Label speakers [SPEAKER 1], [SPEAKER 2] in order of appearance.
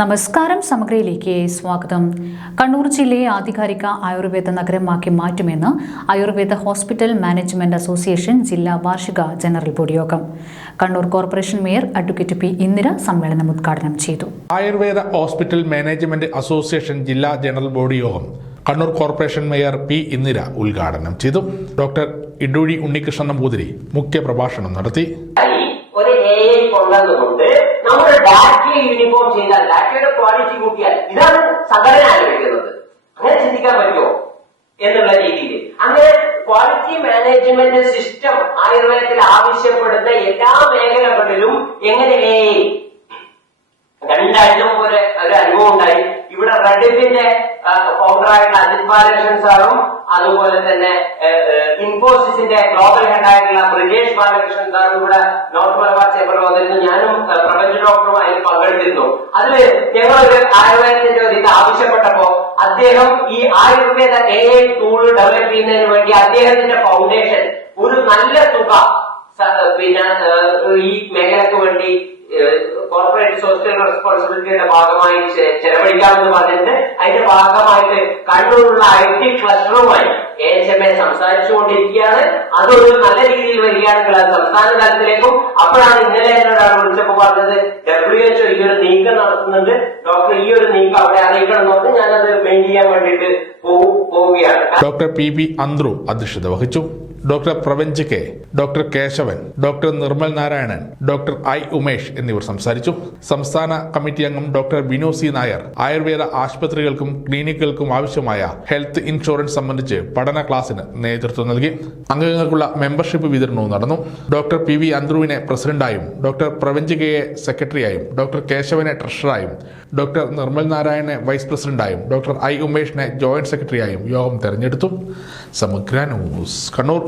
[SPEAKER 1] നമസ്കാരം സമഗ്രയിലേക്ക് സ്വാഗതം. കണ്ണൂർ ജില്ലയെ ആധികാരിക ആയുർവേദ നഗരമാക്കി മാറ്റുമെന്ന് ആയുർവേദ ഹോസ്പിറ്റൽ മാനേജ്മെന്റ് അസോസിയേഷൻ ജില്ലാ വാർഷിക ജനറൽ ബോഡി യോഗം. Kannur corporation mayor advocate P Indira സമ്മേളനം ഉദ്ഘാടനം ചെയ്തു.
[SPEAKER 2] ആയുർവേദ ഹോസ്പിറ്റൽ മാനേജ്മെന്റ് അസോസിയേഷൻ ജില്ലാ ജനറൽ ബോഡി യോഗം Kannur corporation mayor P Indira ഉദ്ഘാടനം ചെയ്തു. ഡോക്ടർ ഇടൂഴി ഉണ്ണികൃഷ്ണൻ നമ്പൂതിരി മുഖ്യ പ്രഭാഷണം
[SPEAKER 3] നടത്തി ഒരു എ ഐ കൊണ്ടതുകൊണ്ട് നമ്മൾ ഡാറ്റയെ യൂണിഫോം ചെയ്താൽ ഡാറ്റയുടെ ക്വാളിറ്റി കൂട്ടിയാൽ ഇതാണ് സംഘടന ആലോചിക്കുന്നത് അങ്ങനെ ചിന്തിക്കാൻ പറ്റുമോ? എന്നുള്ള രീതിയിൽ. അങ്ങനെ ക്വാളിറ്റി മാനേജ്മെന്റ് സിസ്റ്റം ആയുർവേദത്തിൽ ആവശ്യപ്പെടുന്ന എല്ലാ മേഖലകളിലും എങ്ങനെ രണ്ടാഴ്ച പോലെ ഒരു അനുഭവം ഉണ്ടായി. ഇവിടെ റെഡിഫിന്റെ ഫൗണ്ടറായിട്ടുള്ള അജിത് ബാലകൃഷ്ണൻ സാറും അതുപോലെ തന്നെ ഇൻഫോസിസിന്റെ ഗ്ലോബൽ ഹെഡായിട്ടുള്ള ബ്രിജേഷ് ബാലകൃഷ്ണൻ സാറും ഇവിടെ നോർത്ത് ഡോക്ടറും അതിൽ പങ്കെടുത്തിരുന്നു. അതിൽ ഞങ്ങൾ ആയുർവേദത്തിന്റെ ഒരു ഇത് ആവശ്യപ്പെട്ടപ്പോ അദ്ദേഹം ഈ Ayurveda A I tool develop ചെയ്യുന്നതിന് വേണ്ടി അദ്ദേഹത്തിന്റെ ഫൗണ്ടേഷൻ ഒരു നല്ല തുക പിന്നെ ഈ മേഖലക്ക് വേണ്ടി കോർപ്പറേറ്റ് സോഷ്യൽ റെസ്പോൺസിബിലിറ്റിയുടെ ഭാഗമായി ചെലവഴിക്കാമെന്ന് പറഞ്ഞിട്ട് അതിന്റെ ഭാഗമായിട്ട് കണ്ണൂരുള്ള ഐ ടി ക്ലസ്റ്ററുമായി എ എച്ച് എം എ സംസാരിച്ചുകൊണ്ടിരിക്കുകയാണ്. അതൊരു നല്ല രീതിയിൽ വരികയാണെങ്കിൽ അത് സംസ്ഥാന തലത്തിലേക്കും. അപ്പോഴാണ് ഇന്നലെ എന്നോടാണ് വിളിച്ചപ്പോൾ പറഞ്ഞത് ഡബ്ല്യു എച്ച് ഈ ഒരു നീക്കം നടത്തുന്നുണ്ട്. ഡോക്ടർ ഈ ഒരു നീക്കം അവിടെ അറിയിക്കണം എന്ന് പറഞ്ഞ് ഞാനത് മെയിൻ ചെയ്യാൻ വേണ്ടിയിട്ട് പോവുകയാണ്.
[SPEAKER 2] ഡോക്ടർ പി ബി അന്ത്രു അധ്യക്ഷത വഹിച്ചു. Doctor Prapanch K doctor Keshavan doctor Nirmal Narayanan doctor I Umesh എന്നിവർ സംസാരിച്ചു. സംസ്ഥാന കമ്മിറ്റി അംഗം ഡോക്ടർ വിനു സി നായർ ആയുർവേദ ആശുപത്രികൾക്കും ക്ലിനിക്കുകൾക്കും ആവശ്യമായ ഹെൽത്ത് ഇൻഷുറൻസ് സംബന്ധിച്ച് പഠന ക്ലാസ്സിന് നേതൃത്വം നൽകി. അംഗങ്ങൾക്കുള്ള മെമ്പർഷിപ്പ് വിതരണവും നടന്നു. ഡോക്ടർ പി വി അന്ത്രുവിനെ പ്രസിഡന്റായും ഡോക്ടർ പ്രപഞ്ച് കെയെ സെക്രട്ടറിയായും ഡോക്ടർ കേശവനെ ട്രഷറായും ഡോക്ടർ നിർമ്മൽ നാരായണനെ വൈസ് പ്രസിഡന്റായും ഡോക്ടർ ഐ ഉമേഷിനെ ജോയിന്റ് സെക്രട്ടറിയായും യോഗം തെരഞ്ഞെടുത്തു. സമഗ്ര ന്യൂസ് കണ്ണൂർ.